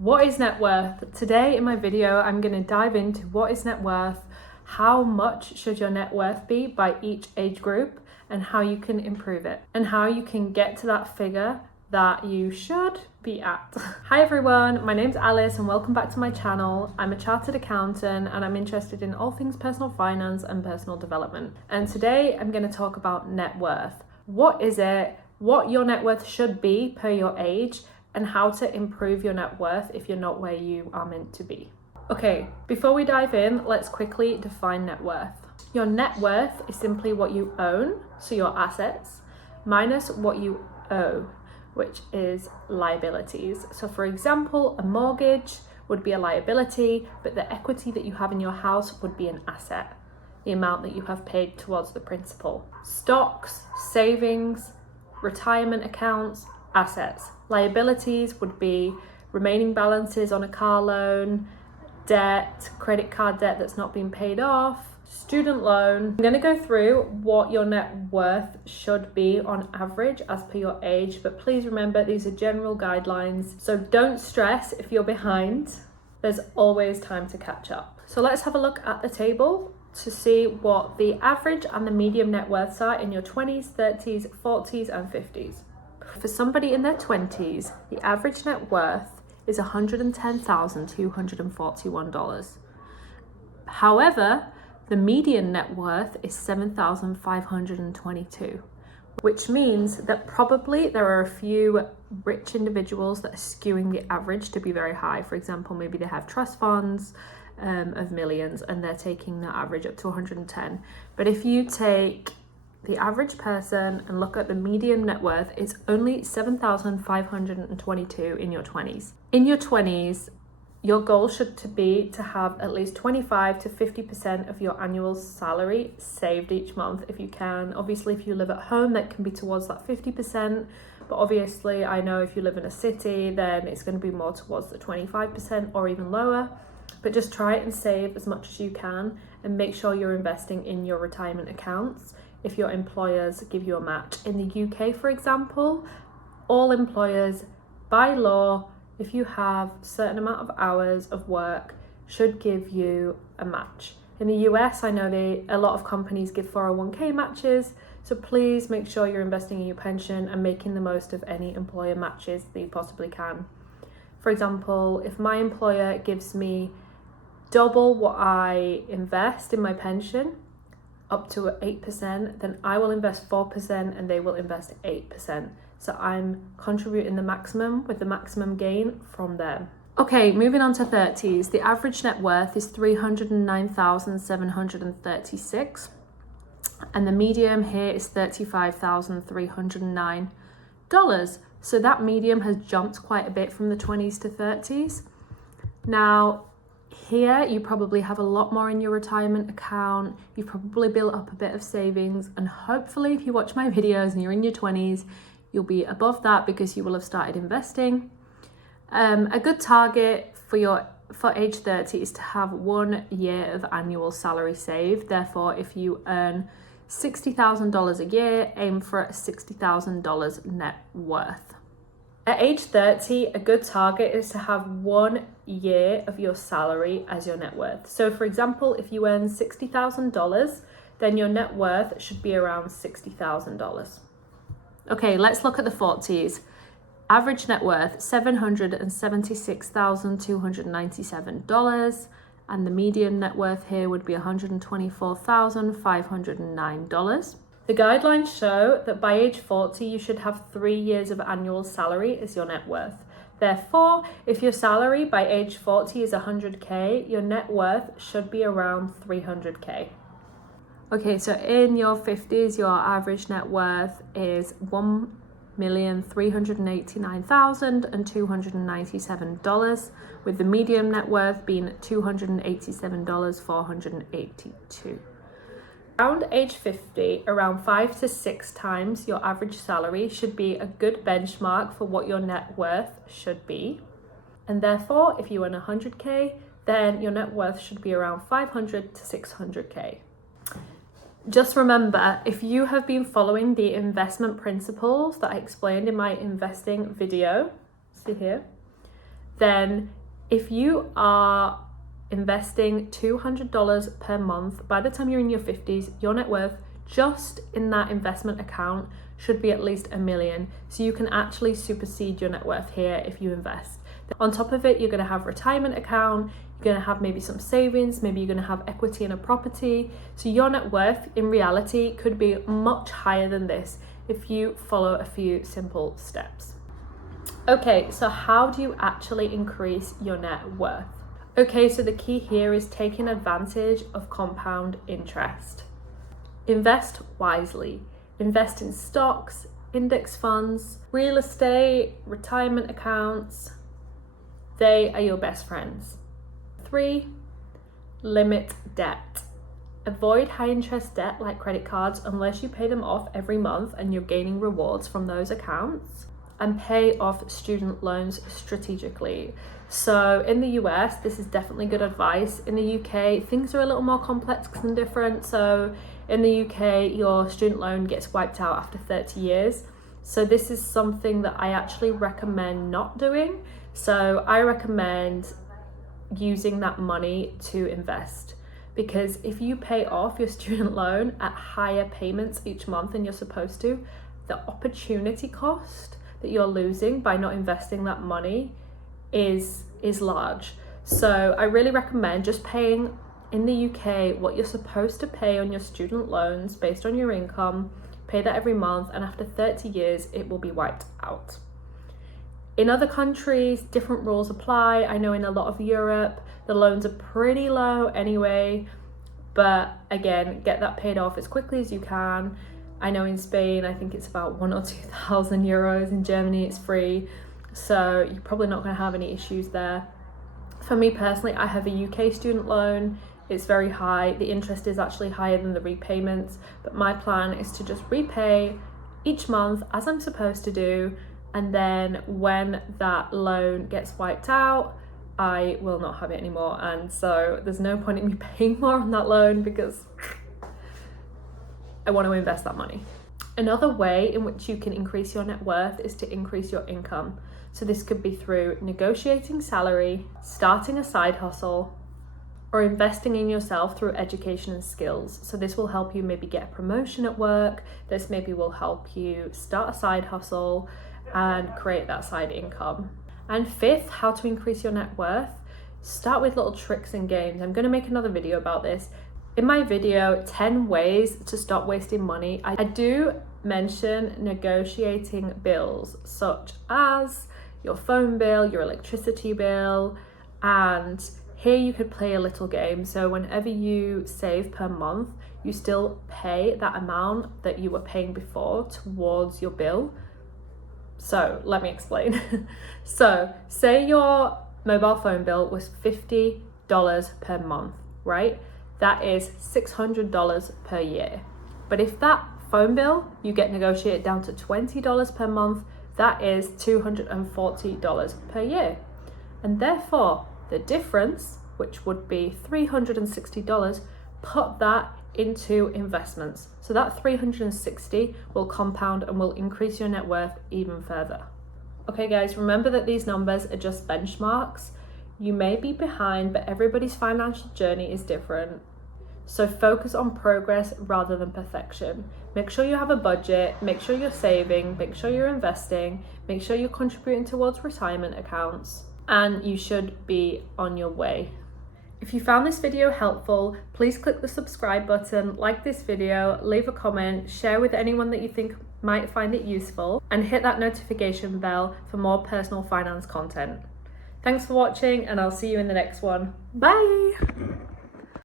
What is net worth? Today in my video, I'm going to dive into what is net worth, how much should your net worth be by each age group, and how you can improve it, and how you can get to that figure that you should be at. Hi everyone, my name's Alice and welcome back to my channel. I'm a chartered accountant and I'm interested in all things personal finance and personal development. And today I'm going to talk about net worth. What is it? What your net worth should be per your age, and how to improve your net worth if you're not where you are meant to be. Okay, before we dive in, let's quickly define net worth. Your net worth is simply what you own, so your assets, minus what you owe, which is liabilities. So for example, a mortgage would be a liability, but the equity that you have in your house would be an asset, the amount that you have paid towards the principal. Stocks, savings, retirement accounts, assets. Liabilities would be remaining balances on a car loan, debt, credit card debt that's not been paid off, student loan. I'm going to go through what your net worth should be on average as per your age, but please remember these are general guidelines, so don't stress if you're behind. There's always time to catch up. So let's have a look at the table to see what the average and the medium net worths are in your 20s, 30s, 40s and 50s. For somebody in their 20s, the average net worth is $110,241. However, the median net worth is $7,522, which means that probably there are a few rich individuals that are skewing the average to be very high. For example, maybe they have trust funds of millions and they're taking the average up to 110. But if you take the average person and look at the median net worth, it's only $7,522 in your 20s. In your 20s, your goal should be to have at least 25 to 50% of your annual salary saved each month if you can. Obviously, if you live at home, that can be towards that 50%. But obviously, I know if you live in a city, then it's going to be more towards the 25% or even lower. But just try and save as much as you can and make sure you're investing in your retirement accounts if your employers give you a match. In the UK, for example, all employers, by law, if you have a certain amount of hours of work, should give you a match. In the US, I know a lot of companies give 401k matches, so please make sure you're investing in your pension and making the most of any employer matches that you possibly can. For example, if my employer gives me double what I invest in my pension, up to 8%, then I will invest 4% and they will invest 8%. So I'm contributing the maximum with the maximum gain from them. Okay, moving on to 30s. The average net worth is $309,736 and the medium here is $35,309. So that medium has jumped quite a bit from the 20s to 30s. Now, here you probably have a lot more in your retirement account. You've probably built up a bit of savings, and hopefully if you watch my videos and you're in your 20s, you'll be above that because you will have started investing. A good target for age 30 is to have 1 year of annual salary saved. Therefore, if you earn $60,000 a year, aim for $60,000 net worth. At age 30, a good target is to have 1 year of your salary as your net worth. So for example, if you earn $60,000, then your net worth should be around $60,000. Okay, let's look at the 40s. Average net worth, $776,297. And the median net worth here would be $124,509. The guidelines show that by age 40, you should have 3 years of annual salary as your net worth. Therefore, if your salary by age 40 is 100K, your net worth should be around 300K. Okay, so in your 50s, your average net worth is $1,389,297, with the median net worth being $287,482. Around age 50, around 5 to 6 times your average salary should be a good benchmark for what your net worth should be. And therefore, if you earn 100K, then your net worth should be around 500 to 600K. Just remember, if you have been following the investment principles that I explained in my investing video, see here, then if you are investing $200 per month, by the time you're in your 50s, your net worth just in that investment account should be at least $1 million. So you can actually supersede your net worth here if you invest. On top of it, you're going to have retirement account, you're going to have maybe some savings, maybe you're going to have equity in a property. So your net worth in reality could be much higher than this if you follow a few simple steps. Okay, so how do you actually increase your net worth? Okay, so the key here is taking advantage of compound interest. Invest wisely. Invest in stocks, index funds, real estate, retirement accounts. They are your best friends. 3, limit debt. Avoid high interest debt like credit cards unless you pay them off every month and you're gaining rewards from those accounts. And pay off student loans strategically. So in the US, this is definitely good advice. In the UK, things are a little more complex and different. So in the UK, your student loan gets wiped out after 30 years. So this is something that I actually recommend not doing. So I recommend using that money to invest, because if you pay off your student loan at higher payments each month than you're supposed to, the opportunity cost that you're losing by not investing that money is large. So I really recommend just paying in the UK what you're supposed to pay on your student loans based on your income. Pay that every month, and after 30 years it will be wiped out. In other countries, different rules apply. I know in a lot of Europe, the loans are pretty low anyway, but again, get that paid off as quickly as you can. I know in Spain, I think it's about 1,000 or 2,000 euros. In Germany, it's free. So you're probably not going to have any issues there. For me personally, I have a UK student loan. It's very high. The interest is actually higher than the repayments, but my plan is to just repay each month as I'm supposed to do. And then when that loan gets wiped out, I will not have it anymore. And so there's no point in me paying more on that loan because I want to invest that money. Another way in which you can increase your net worth is to increase your income. So this could be through negotiating salary, starting a side hustle, or investing in yourself through education and skills. So this will help you maybe get a promotion at work. This maybe will help you start a side hustle and create that side income. And 5th, how to increase your net worth. Start with little tricks and games. I'm going to make another video about this. In my video, 10 ways to stop wasting money, I do mention negotiating bills such as your phone bill, your electricity bill, and here you could play a little game. So whenever you save per month, you still pay that amount that you were paying before towards your bill. So let me explain. So say your mobile phone bill was $50 per month, right? That is $600 per year. But if that phone bill, you get negotiated down to $20 per month, that is $240 per year. And therefore, the difference, which would be $360, put that into investments. So that $360 will compound and will increase your net worth even further. Okay guys, remember that these numbers are just benchmarks. You may be behind, but everybody's financial journey is different. So focus on progress rather than perfection. Make sure you have a budget, make sure you're saving, make sure you're investing, make sure you're contributing towards retirement accounts, and you should be on your way. If you found this video helpful, please click the subscribe button, like this video, leave a comment, share with anyone that you think might find it useful, and hit that notification bell for more personal finance content. Thanks for watching, and I'll see you in the next one. Bye!